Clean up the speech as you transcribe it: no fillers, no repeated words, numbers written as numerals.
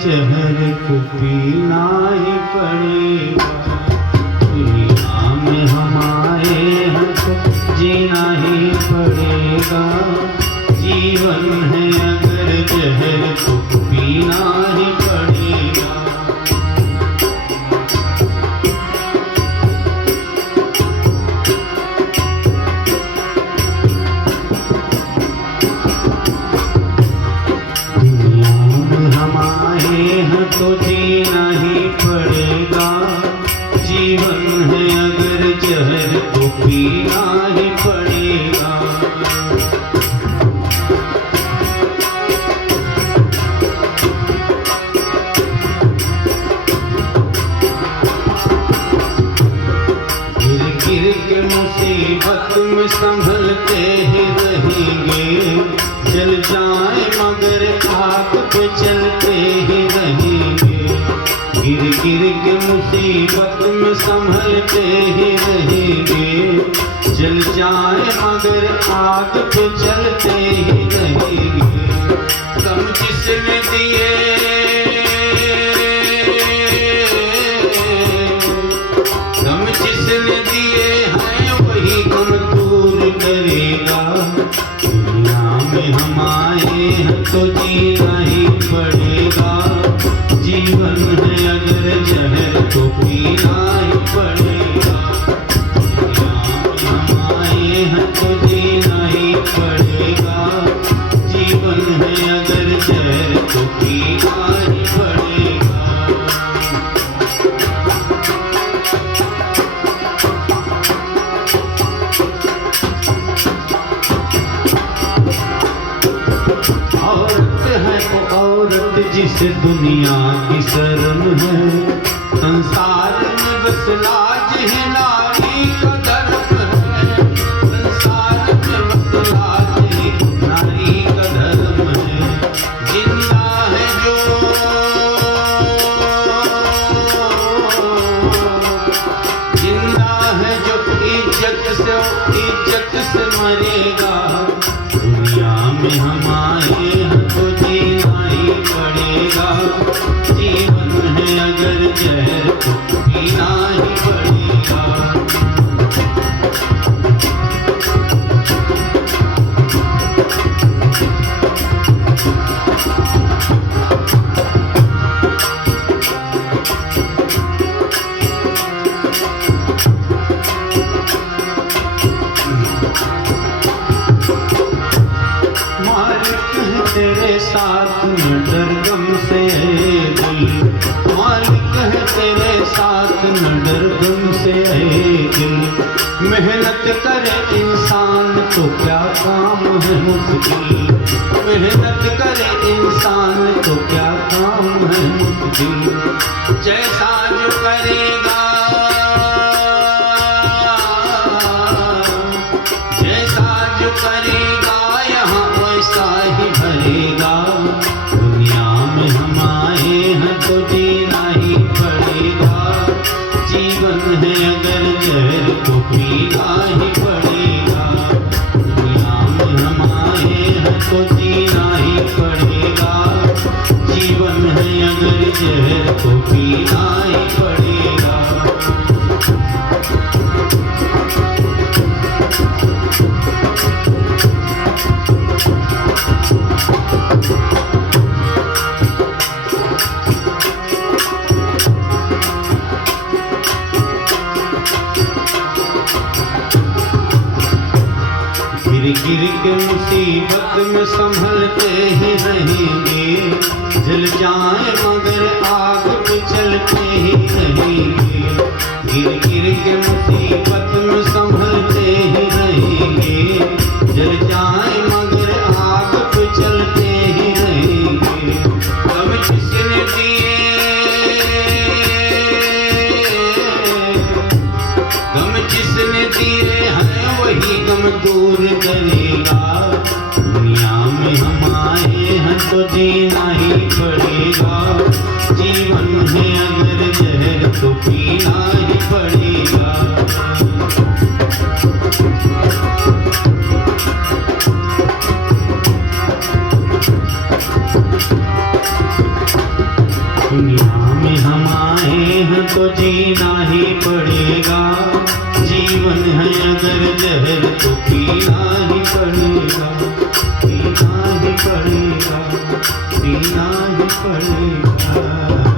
जहर को पीना ही पड़ेगा। दुनिया में हम आए हैं तो जीना ही पड़ेगा। जीवन है अगर जहर को पीना ही पड़ेगा। तो जीना ही पड़ेगा। जीवन है अगर जहर तो पीना ही पड़ेगा। गिर गिर के मुसीबत में संभलते ही रहेंगे। जल जाए मगर आग पे चलते ही रहेंगे। गिर गिर के मुसीबत में संभलते ही रहेंगे। जल जाए मगर आग पे चलते ही रहेंगे। गम जिसने दिए गम जिसने दिए हैं वही गम दूर करेगा। दुनिया में हम आए हैं तो जीना ही पड़ेगा। जीवन है अगर जहर तो पीना ही पड़ेगा। दुनिया में हम आए हैं तो जीना ही पड़ेगा। जीवन है अगर जहर तो पीना ही पड़ेगा। औरत जिसे दुनिया की शर्म है। संसार में बस लाज है नारी का धर्म है। संसार में बस लाज है नारी का धर्म है। जिंदा है जो इज्जत से मरेगा। दुनिया में हम आए हैं तो जीना ही पड़ेगा। जीवन है अगर जहर तो पीना ही पड़ेगा। तेरे साथ न डर गम से दिल। मालिक है तेरे साथ न डर गम से दिल। मेहनत करे इंसान तो क्या काम है मुश्किल। मेहनत करे इंसान तो क्या काम है मुश्किल। जैसा जो करेगा जैसा जो करेगा यहाँ वैसा ही भरेगा। दुनिया में हम आए हैं तो जीना ही पड़ेगा। जीवन है अगर जहर तो पीना ही पड़ेगा। दुनिया में हम आए हैं तो जीना ही पड़ेगा। जीवन है अगर जहर तो पीना ही पड़ेगा। गिर के मुसीबत में संभलते ही रहेंगे। जल जाए मगर आग पे चलते ही रहेंगे। गिर गिर के मुसीबत में संभलते ही रहेंगे। जल जाए मगर आग पे चलते ही रहेंगे। गम जिसने दिए हैं वही गम दूर करेगा। दुनिया में हम आए हैं तो जीना ही पड़ेगा। जीवन है अगर जहर तो पीना ही पड़ेगा। तो जीना ही पड़ेगा। जीवन है अगर जहर तो पीना ही पड़ेगा, पीना ही पड़ेगा, पीना ही पड़ेगा।